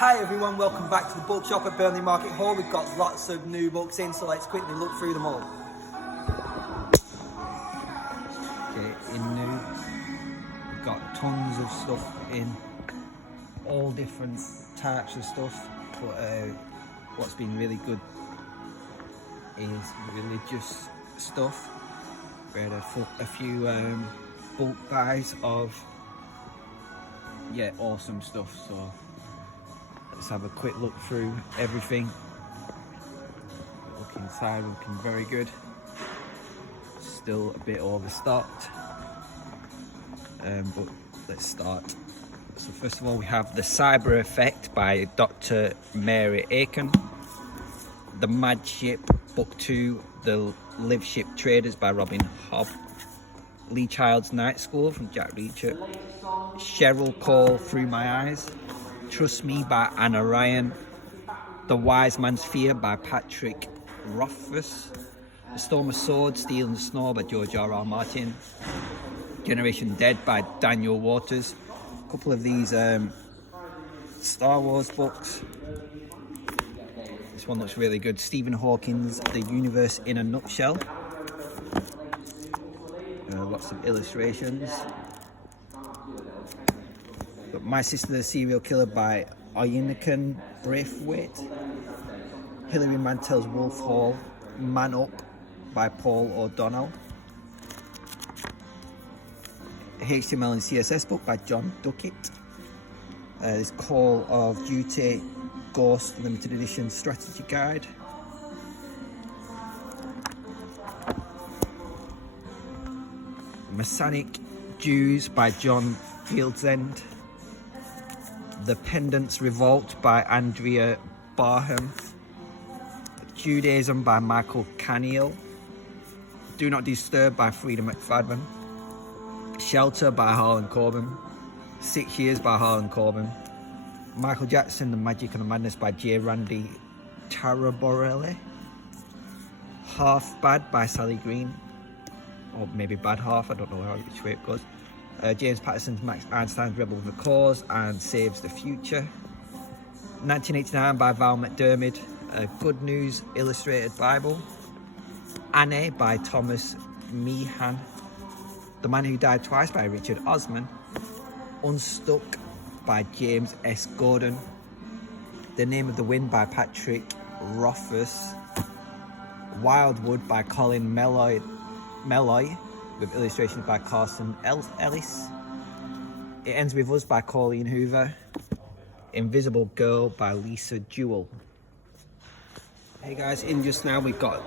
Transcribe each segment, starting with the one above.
Hi everyone, welcome back to the bookshop at Burnley Market Hall. We've got lots of new books in, so let's quickly look through them all. Okay, in new, we've got tons of stuff in all different types of stuff, but what's been really good is religious stuff. We had a few bulk buys of awesome stuff, so let's have a quick look through everything. Look inside, looking very good. Still a bit overstocked, but let's start. So first of all, we have The Cyber Effect by Dr. Mary Aiken. The Mad Ship, Book 2, The Live Ship Traders by Robin Hobb. Lee Child's Night School from Jack Reacher. Cheryl Cole, Through My Eyes. Trust Me by Anna Ryan. The Wise Man's Fear by Patrick Rothfuss. The Storm of Swords, Steel and Snow by George R.R. Martin. Generation Dead by Daniel Waters. A couple of these Star Wars books. This one looks really good. Stephen Hawking's The Universe in a Nutshell. Lots of illustrations. Got My Sister the Serial Killer by Oyinkan Braithwaite. Hilary Mantel's Wolf Hall. Man Up by Paul O'Donnell. HTML and CSS book by John Duckett. This Call of Duty Ghost Limited Edition Strategy Guide. Messianic Jews by John Fieldsend. The Pendants Revolt by Andrea Barham. Judaism by Michael Caniel. Do Not Disturb by Frida McFadden. Shelter by Harlan Coben. 6 Years by Harlan Coben. Michael Jackson, The Magic and the Madness by J. Randy Taraborelli. Half Bad by Sally Green. Or maybe Bad Half, I don't know which way it goes. James Patterson's Max Einstein's Rebel with a Cause and Saves the Future. 1989 by Val McDermid. Good News Illustrated Bible. Anne by Thomas Meehan. The Man Who Died Twice by Richard Osman. Unstuck by James S. Gordon. The Name of the Wind by Patrick Rothfuss. Wildwood by Colin Meloy with illustrations by Carson Ellis. It Ends With Us by Colleen Hoover. Invisible Girl by Lisa Jewell. Hey guys, in just now we've got a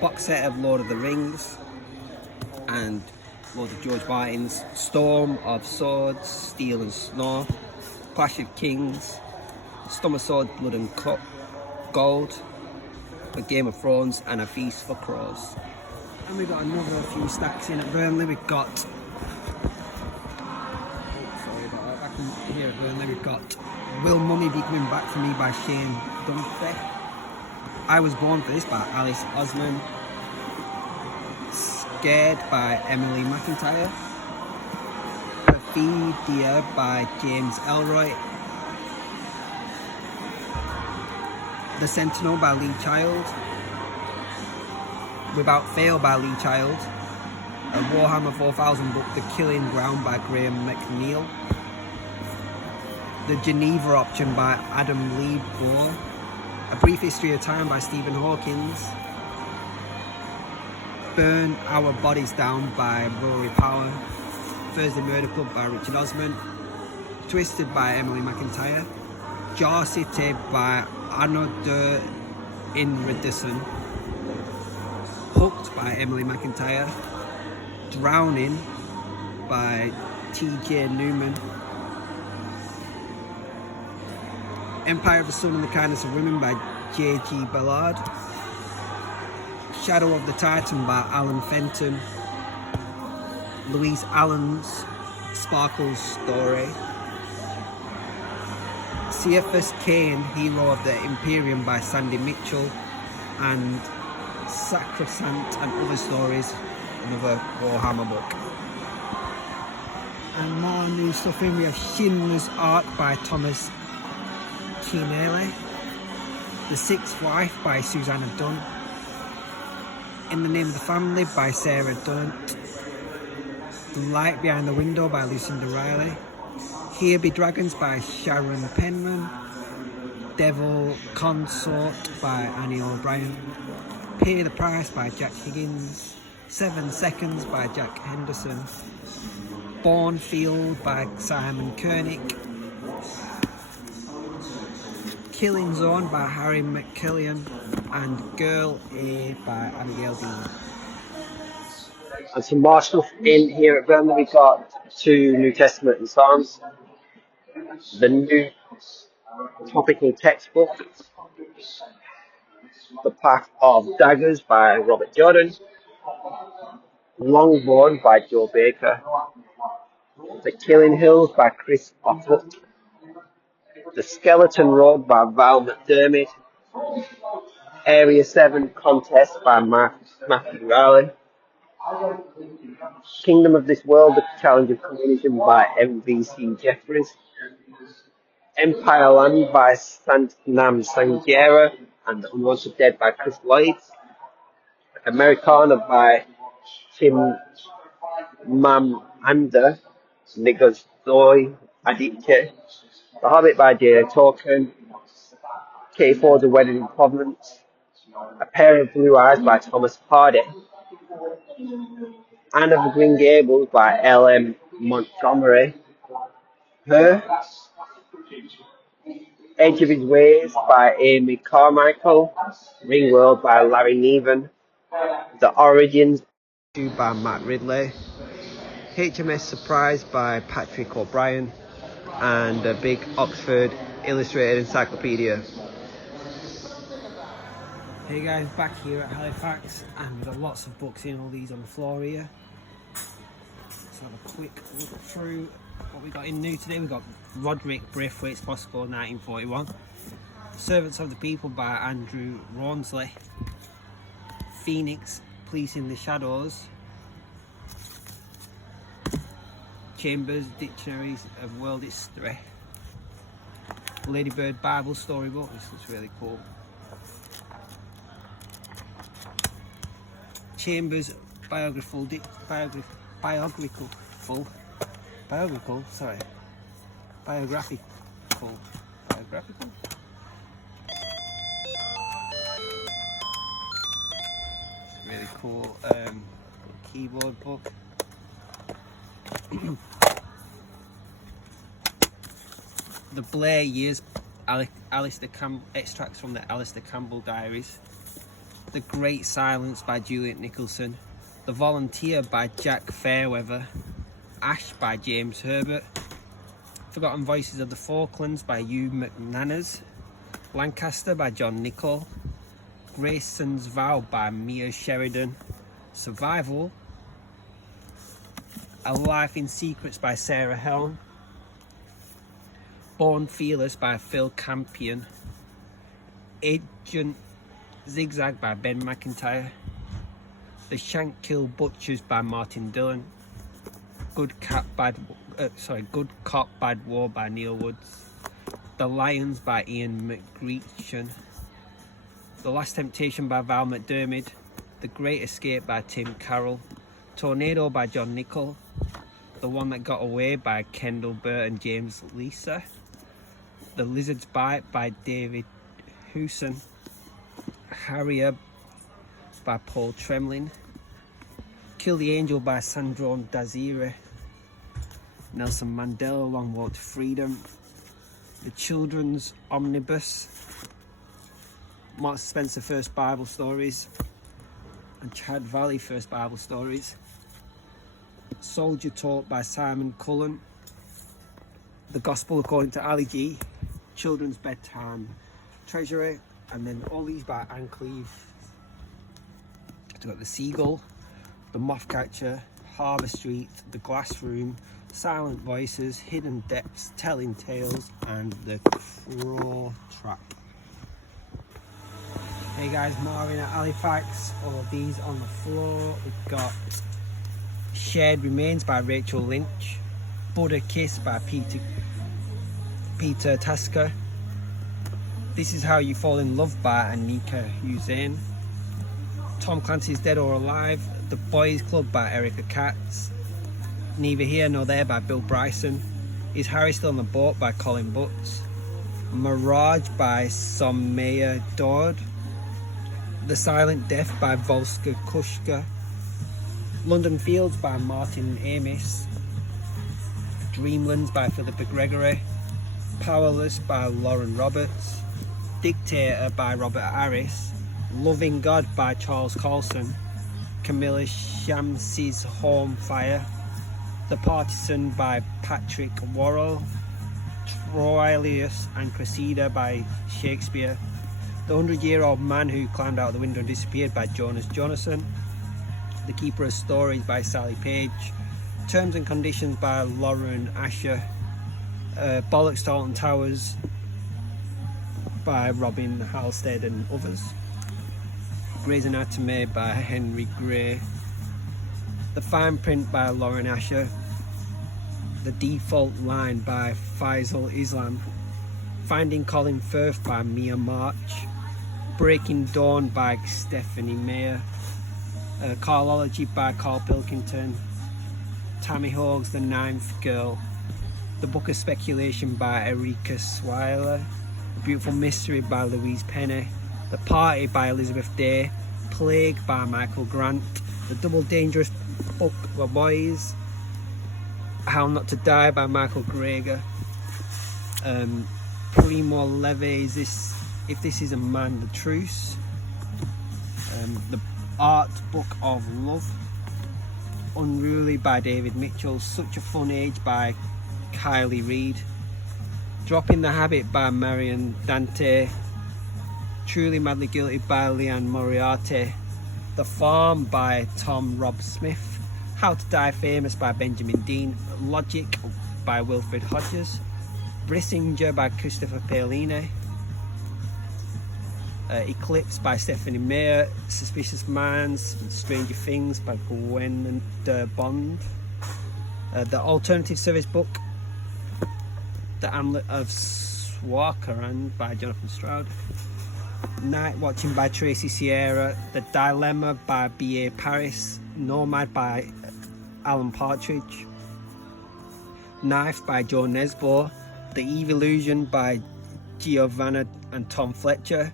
box set of Lord of the Rings and loads of George Martin's. Storm of Swords, Steel and Snow, Clash of Kings, Storm of Swords, Blood and Gold, A Game of Thrones and A Feast for Crows. And we've got another few stacks in at Burnley. We've got back in here at Burnley we've got Will Mummy Be Coming Back For Me by Shane Dunphy. I Was Born For This by Alice Osman. Scared by Emily McIntyre. Perfidia by James Elroy. The Sentinel by Lee Child. Without Fail by Lee Child. A Warhammer 4000 book, The Killing Ground by Graham McNeil. The Geneva Option by Adam Lee Bohr. A Brief History of Time by Stephen Hawkins. Burn Our Bodies Down by Rory Power. Thursday Murder Club by Richard Osman. Twisted by Emily McIntyre. Jar City by Arnaud de Inredison. Hooked by Emily McIntyre. Drowning by T.J. Newman. Empire of the Sun and the Kindness of Women by J.G. Ballard. Shadow of the Titan by Alan Fenton. Louise Allen's Sparkle's Story. Cephas Kane, Hero of the Imperium by Sandy Mitchell. And Sacrosanct and Other Stories, another Warhammer book. And more new stuff in. We have Schindler's Ark by Thomas Keen Early. The Sixth Wife by Susanna Dunn. In the Name of the Family by Sarah Dunt. The Light Behind the Window by Lucinda Riley. Here Be Dragons by Sharon Penman. Devil Consort by Annie O'Brien. Pay the Price by Jack Higgins. 7 Seconds by Jack Henderson. Bournefield by Simon Koenig. Killing Zone by Harry McKillian. And Girl A by Abigail Dean. And some more stuff in here at Burnley. We've got 2 New Testament and Psalms. The New Topical Textbook. The Path of Daggers by Robert Jordan. Longbourn by Joe Baker. The Killing Hills by Chris Offut. The Skeleton Road by Val McDermid. Area 7 Contest by Matthew Riley. Kingdom of This World, The Challenge of Communism by MVC Jeffries. Empire Land by Nam Sangiera and The Unwanted Dead by Chris Lloyd. Americana by Tim Mamanda, Nigozoy Aditya. The Hobbit by J.A. Tolkien. Katie Ford's A Wedding in Providence. A Pair of Blue Eyes by Thomas Hardy. Anne of the Green Gables by L.M. Montgomery. Her. Edge of His Ways by Amy Carmichael. Ringworld by Larry Niven. The Origins by Matt Ridley. HMS Surprise by Patrick O'Brien. And a Big Oxford Illustrated Encyclopedia. Hey guys, back here at Halifax, and we've got lots of books in, all these on the floor here. Let's have a quick look through what we got in new today. We've got Roderick Braithwaite's Moscow 1941. Servants of the People by Andrew Rawnsley. Phoenix, Police in the Shadows. Chambers, Dictionaries of World History. Ladybird Bible Storybook, this looks really cool. Chambers biographical, it's really cool. Keyboard book. The Blair Years, extracts from the Alistair Campbell diaries. The Great Silence by Juliet Nicholson. The Volunteer by Jack Fairweather. Ash by James Herbert. Forgotten Voices of the Falklands by Hugh McManus. Lancaster by John Nichol. Grayson's Vow by Mia Sheridan. Survival. A Life in Secrets by Sarah Helm. Born Fearless by Phil Campion. Agent Zigzag by Ben McIntyre. The Shankill Butchers by Martin Dillon. Good Cop Bad War by Neil Woods. The Lions by Ian McGreechan. The Last Temptation by Val McDermid. The Great Escape by Tim Carroll. Tornado by John Nichol. The One That Got Away by Kendall Burt and James Lisa. The Lizard's Bite by David Hewson. Harrier by Paul Tremlin. Kill the Angel by Sandro Dazire. Nelson Mandela, Long Walk to Freedom. The Children's Omnibus. Mark Spencer First Bible Stories. And Chad Valley First Bible Stories. Soldier Talk by Simon Cullen. The Gospel According to Ali G. Children's Bedtime Treasury. And then all these by Anne Cleve. We've got The Seagull, The Mothcatcher, Harbour Street, The Glass Room, Silent Voices, Hidden Depths, Telling Tales, and The Crow Trap. Hey guys, more in at Halifax. All of these on the floor. We've got Shared Remains by Rachel Lynch, Buddha Kiss by Peter Tasker, This Is How You Fall in Love by Anika Hussein. Tom Clancy's Dead or Alive. The Boys Club by Erica Katz. Neither Here Nor There by Bill Bryson. Is Harry Still on the Boat by Colin Butts. Mirage by Soumya Dodd. The Silent Death by Volska Kushka. London Fields by Martin Amis. Dreamlands by Philippa Gregory. Powerless by Lauren Roberts. Dictator by Robert Harris. Loving God by Charles Colson. Camilla Shamsi's Home Fire. The Partisan by Patrick Worrell. Troilus and Cressida by Shakespeare. The 100-Year-Old Man Who Climbed Out the Window and Disappeared by Jonas Jonasson. The Keeper of Stories by Sally Page. Terms and Conditions by Lauren Asher. Bollocks to Alton Towers by Robin Halstead and others. Grey's Anatomy by Henry Gray. The Fine Print by Lauren Asher. The Default Line by Faisal Islam. Finding Colin Firth by Mia March. Breaking Dawn by Stephanie Mayer. Carlology by Carl Pilkington. Tammy Hoag's The Ninth Girl. The Book of Speculation by Erika Swiler. The Beautiful Mystery by Louise Penny. The Party by Elizabeth Day. Plague by Michael Grant. The Double Dangerous Book of Boys. How Not to Die by Michael Greger. Primo Levi, If This Is a Man, The Truce. The Art Book of Love. Unruly by David Mitchell. Such a Fun Age by Kylie Reid. Dropping the Habit by Marion Dante. Truly Madly Guilty by Leanne Moriarty. The Farm by Tom Rob Smith. How to Die Famous by Benjamin Dean. Logic by Wilfred Hodges. Brissinger by Christopher Paolini. Eclipse by Stephanie Mayer. Suspicious Minds, Stranger Things by Gwen Bond. The Alternative Service Book. The Hamlet of Swarkaran by Jonathan Stroud. Night Watching by Tracy Sierra. The Dilemma by B.A. Paris. Nomad by Alan Partridge. Knife by Joe Nesbo. The Evolution by Giovanna and Tom Fletcher.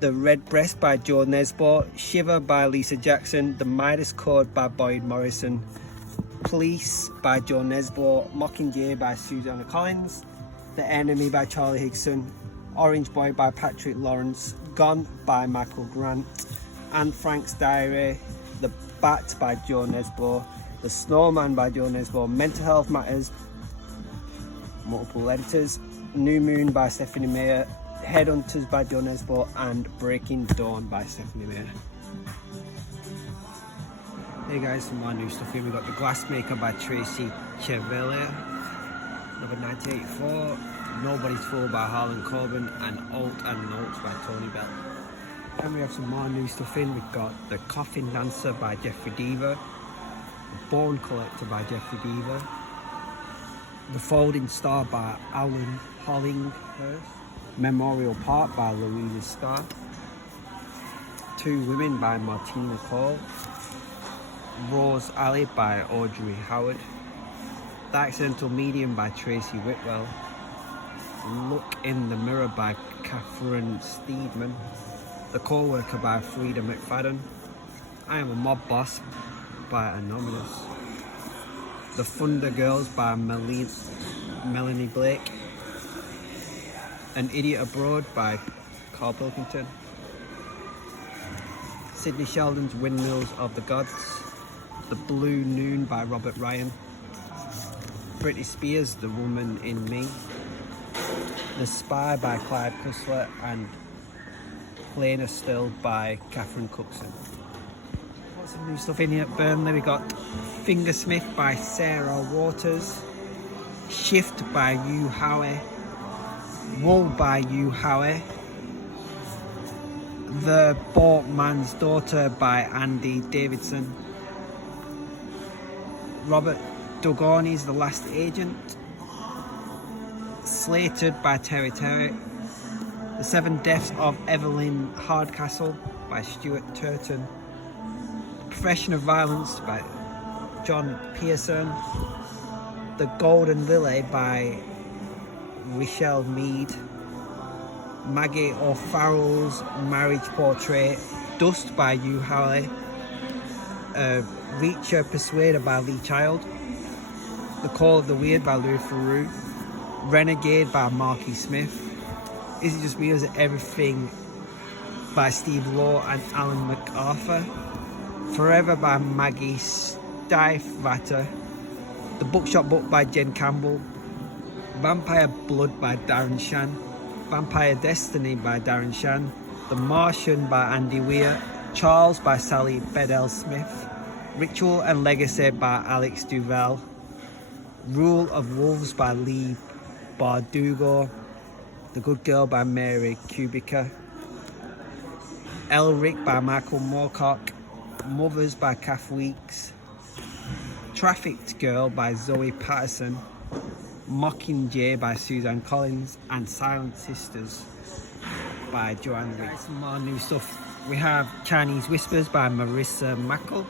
The Red Breast by Joe Nesbo. Shiver by Lisa Jackson. The Midas Code by Boyd Morrison. Police by Joe Nesbo. Mockingjay by Susanna Collins. The Enemy by Charlie Higson. Orange Boy by Patrick Lawrence. Gone by Michael Grant. Anne Frank's Diary. The Bat by Joe Nesbo. The Snowman by Joe Nesbo. Mental Health Matters. Multiple editors. New Moon by Stephanie Mayer. Headhunters by Joe Nesbo. And Breaking Dawn by Stephanie Mayer. Hey guys, some more new stuff here. We got The Glassmaker by Tracy Chevalier. Number 1984. Nobody's Fool by Harlan Coben. And Alt and Notes by Tony Bell. And we have some more new stuff in. We've got The Coffin Dancer by Jeffrey Deaver. The Bone Collector by Jeffrey Deaver. The Folding Star by Alan Hollinghurst. Memorial Park by Louisa Starr. Two Women by Martina Cole. Rose Alley by Audrey Howard. The Accidental Medium by Tracy Whitwell. Look in the Mirror by Catherine Steedman. The Co-Worker by Frida McFadden. I Am a Mob Boss by Anonymous. The Thunder Girls by Melanie Blake. An Idiot Abroad by Carl Pilkington. Sidney Sheldon's Windmills of the Gods. The Blue Noon by Robert Ryan. Britney Spears' The Woman in Me. The Spy by Clive Cussler. And Plainer Still by Catherine Cookson. What's some new stuff in here at Burnley? We got Fingersmith by Sarah Waters. Shift by Hugh Howey. Wool by Hugh Howey. The Boatman's Daughter by Andy Davidson. Robert Dugoni's The Last Agent. Slated by Terry Terry. The Seven Deaths of Evelyn Hardcastle by Stuart Turton. The Profession of Violence by John Pearson. The Golden Lily by Richelle Mead. Maggie O'Farrell's Marriage Portrait. Dust by Hugh Howley. Reacher Persuader by Lee Child. The Call of the Weird by Louis Theroux. Renegade by Marky Smith. Is It Just Me or Is It Everything by Steve Law and Alan MacArthur. Forever by Maggie Stiefvater. The Bookshop Book by Jen Campbell. Vampire Blood by Darren Shan. Vampire Destiny by Darren Shan. The Martian by Andy Weir. Charles by Sally Bedell Smith. Ritual and Legacy by Alex Duval. Rule of Wolves by Lee Bardugo. The Good Girl by Mary Kubica. Elric by Michael Moorcock. Mothers by Kath Weeks. Trafficked Girl by Zoe Patterson. Mockingjay by Suzanne Collins. And Silent Sisters by Joanne Riggs. Some more new stuff. We have Chinese Whispers by Marissa Mackle.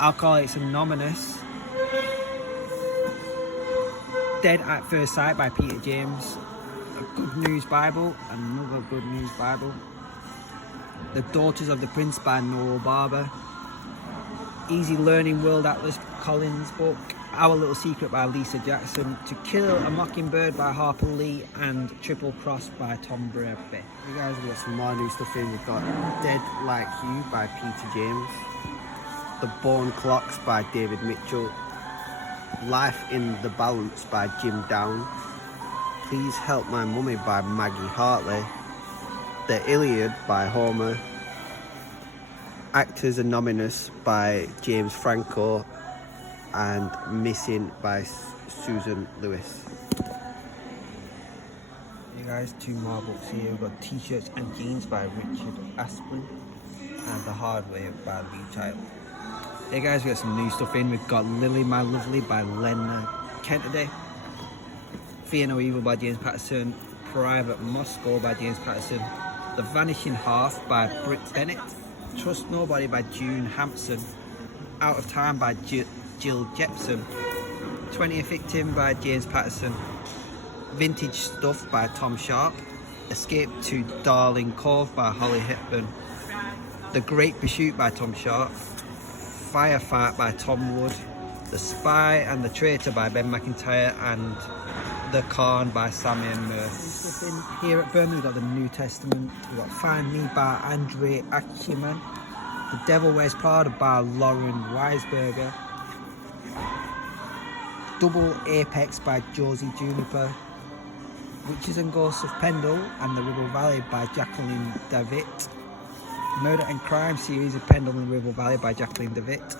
Alcoholics Anonymous. Dead at First Sight by Peter James. A Good News Bible, another Good News Bible. The Daughters of the Prince by Noel Barber. Easy Learning World Atlas Collins book. Our Little Secret by Lisa Jackson. To Kill a Mockingbird by Harper Lee. And Triple Cross by Tom Bradby. You guys, we've got some more new stuff in. We've got Dead Like You by Peter James. The Bone Clocks by David Mitchell. Life in the Balance by Jim Down. Please Help My Mummy by Maggie Hartley. The Iliad by Homer. Actors Anonymous by James Franco. And Missing by Susan Lewis. You guys, two more books here. We've got T-Shirts and Jeans by Richard Asplin. And The Hard Way by Lee Child. Hey guys, we got some new stuff in. We've got Lily My Lovely by Lena Kennedy. Fear No Evil by James Patterson. Private Moscow by James Patterson. The Vanishing Half by Britt Bennett. Trust Nobody by June Hampson. Out of Time by Jill Jepson. 20th Victim by James Patterson. Vintage Stuff by Tom Sharp. Escape to Darling Cove by Holly Hepburn. The Great Pursuit by Tom Sharp. Firefight by Tom Wood. The Spy and the Traitor by Ben McIntyre. And The Corn by Sammy and Murph. Here at Birmingham, we've got the New Testament. We've got Find Me by Andre Aciman. The Devil Wears Prada by Lauren Weisberger. Double Apex by Josie Juniper. Witches and Ghosts of Pendle and the Ribble Valley by Jacqueline Davitt. Murder and Crime series of Pendle and Ribble Valley by Jacqueline Davitt.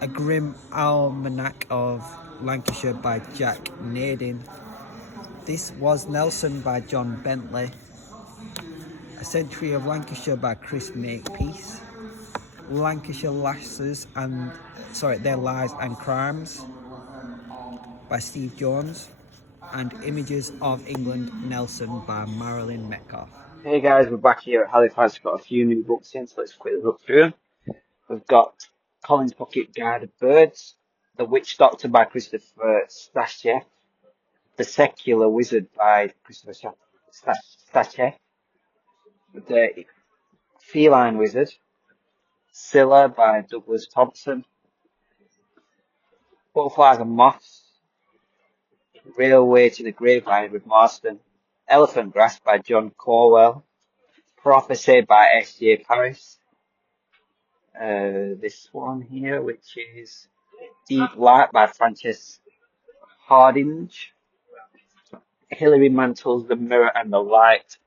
A Grim Almanac of Lancashire by Jack Nadin. This Was Nelson by John Bentley. A Century of Lancashire by Chris Makepeace. Lancashire Lasses and Their Lies and Crimes by Steve Jones. And Images of England Nelson by Marilyn Metcalf. Hey guys, we're back here at Halifax. We've got a few new books in, so let's quickly look through them. We've got Colin's Pocket Guide of Birds. The Witch Doctor by Christopher Stachek. The Secular Wizard by Christopher Stachek. The Feline Wizard. Scylla by Douglas Thompson. Butterflies and Moths. Railway to the Grave by Edward Marston. Elephant Grass by John Corwell. Prophecy by S.J. Paris. This one here, which is Deep Light by Frances Hardinge. Hilary Mantle's The Mirror and the Light.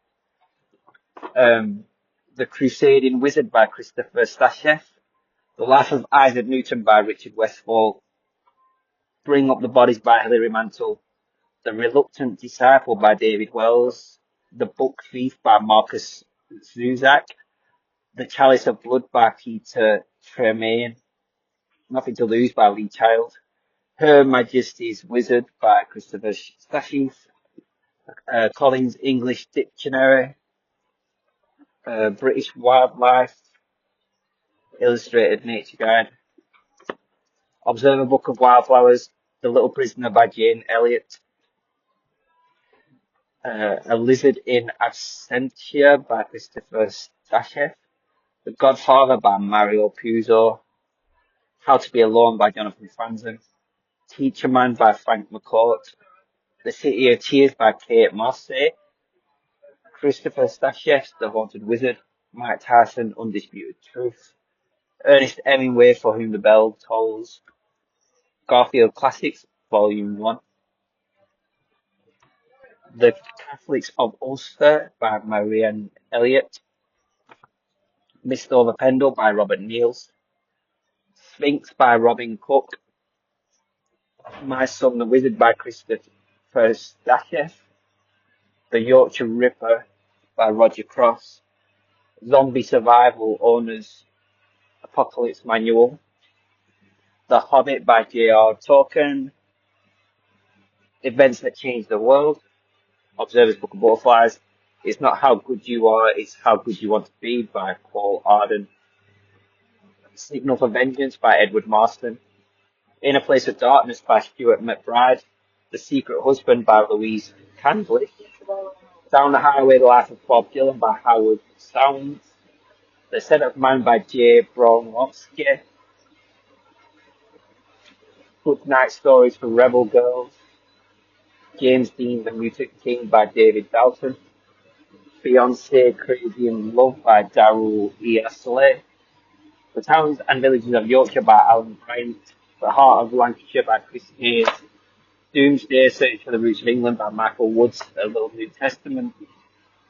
The Crusading Wizard by Christopher Stachek. The Life of Isaac Newton by Richard Westfall. Bring Up the Bodies by Hilary Mantel. The Reluctant Disciple by David Wells. The Book Thief by Marcus Zuzak. The Chalice of Blood by Peter Tremaine. Nothing to Lose by Lee Child. Her Majesty's Wizard by Christopher Stachek. Collins English Dictionary, British Wildlife, Illustrated Nature Guide, Observer Book of Wildflowers, The Little Prisoner by Jane Elliott, A Lizard in Absentia by Christopher Stasheff, The Godfather by Mario Puzo, How to Be Alone by Jonathan Franzen, Teacher Man by Frank McCourt, The City of Tears by Kate Mosse, Christopher Stasheff's The Haunted Wizard, Mike Tyson, Undisputed Truth, Ernest Hemingway, For Whom the Bell Tolls, Garfield Classics, Volume 1, The Catholics of Ulster by Marianne Elliott, Mist Over Pendle by Robert Niels, Sphinx by Robin Cook, My Son the Wizard by Christopher Stasheff, The Yorkshire Ripper by Roger Cross, Zombie Survival Owner's Apocalypse Manual, The Hobbit by J.R. Tolkien, Events That Changed the World, Observer's Book of Butterflies, It's Not How Good You Are, It's How Good You Want to Be by Paul Arden, Signal for Vengeance by Edward Marston, In a Place of Darkness by Stuart McBride, The Secret Husband by Louise Candlish, Down the Highway, The Life of Bob Dylan by Howard Sounds, The Set of Man by J. Bronowski, Good Night Stories for Rebel Girls, James Dean, The Mutant King by David Dalton, Beyonce, Crazy in Love by Darrell Easley, The Towns and Villages of Yorkshire by Alan Bryant, The Heart of Lancashire by Chris Hayes, Doomsday Search for the Roots of England by Michael Woods, A Little New Testament,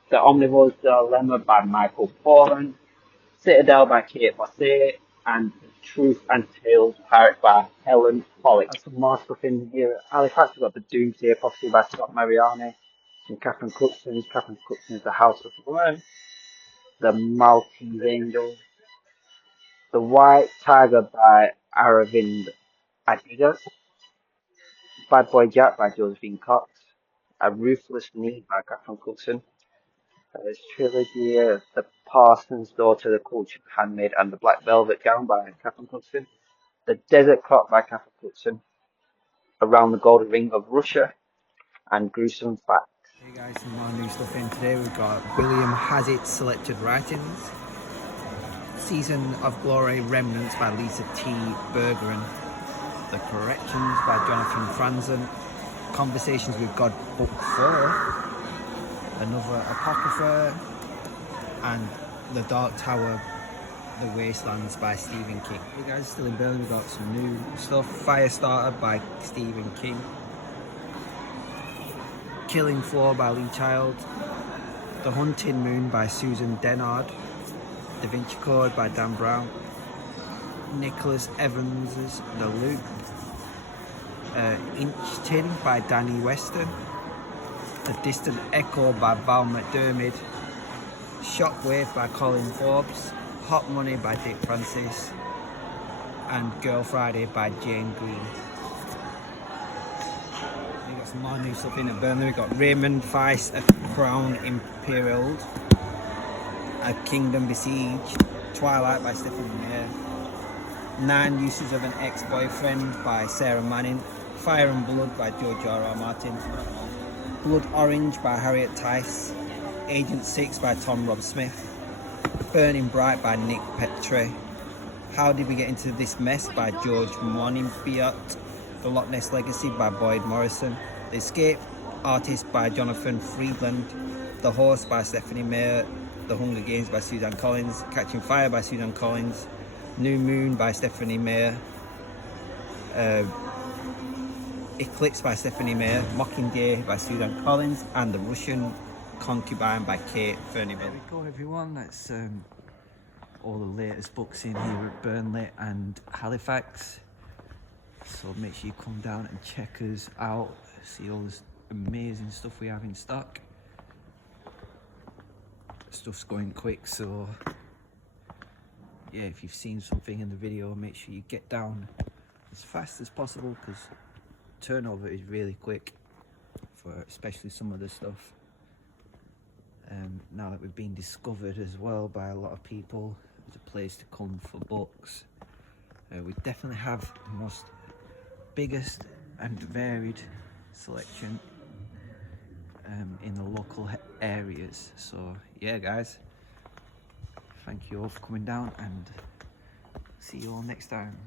The Omnivore's Dilemma by Michael Pollan, Citadel by Kate Mosse, and Truth and Tales Pirate by Helen Pollock. There's some more stuff in here. Halifax, we've got The Doomsday Prophecy by Scott Mariani, and Catherine Cookson. Catherine Cookson's The House of Worm, The Maltese Angel, The White Tiger by Aravind Adiga, Bad Boy Jack by Josephine Cox, A Ruthless Need by Catherine Cookson, there's trilogy The Parson's Daughter, The Cultured Handmaid, and The Black Velvet Gown by Catherine Cookson, The Desert Crop by Catherine Cookson, Around the Golden Ring of Russia, and Gruesome Facts. Hey guys, some more new stuff in today. We've got William Hazlitt's Selected Writings, Season of Glory Remnants by Lisa T. Bergeron, The Corrections by Jonathan Franzen, Conversations with God Book 4, Another Apocrypha, and The Dark Tower, The Wastelands by Stephen King. Hey guys, still in Berlin, we've got some new stuff. Firestarter by Stephen King, Killing Floor by Lee Child, The Hunting Moon by Susan Dennard, Da Vinci Code by Dan Brown, Nicholas Evans's The Loop, Inch Tin by Danny Weston, The Distant Echo by Val McDermid, Shockwave by Colin Forbes, Hot Money by Dick Francis, and Girl Friday by Jane Green. We got some more new stuff in at Burnley. We've got Raymond Feist, A Crown Imperialed, A Kingdom Besieged, Twilight by Stephanie Meyer, 9 Uses of an Ex-Boyfriend by Sarah Manning, Fire and Blood by George R.R. Martin, Blood Orange by Harriet Tice, Agent 6 by Tom Rob Smith, Burning Bright by Nick Petre, How Did We Get Into This Mess by George Monbiot, The Loch Ness Legacy by Boyd Morrison, The Escape Artist by Jonathan Friedland, The Horse by Stephanie Meyer, The Hunger Games by Suzanne Collins, Catching Fire by Suzanne Collins, New Moon by Stephanie Meyer, Eclipse by Stephanie Meyer, Mockingjay by Suzanne Collins, and The Russian Concubine by Kate Furniville. There we go everyone, that's all the latest books in here at Burnley and Halifax. So make sure you come down and check us out, see all this amazing stuff we have in stock. Stuff's going quick, so yeah, if you've seen something in the video, make sure you get down as fast as possible because turnover is really quick for for especially some of the stuff. Now that we've been discovered as well by a lot of people as a place to come for books, we definitely have the most biggest and varied selection in the local areas. So yeah guys, thank you all for coming down, and see you all next time.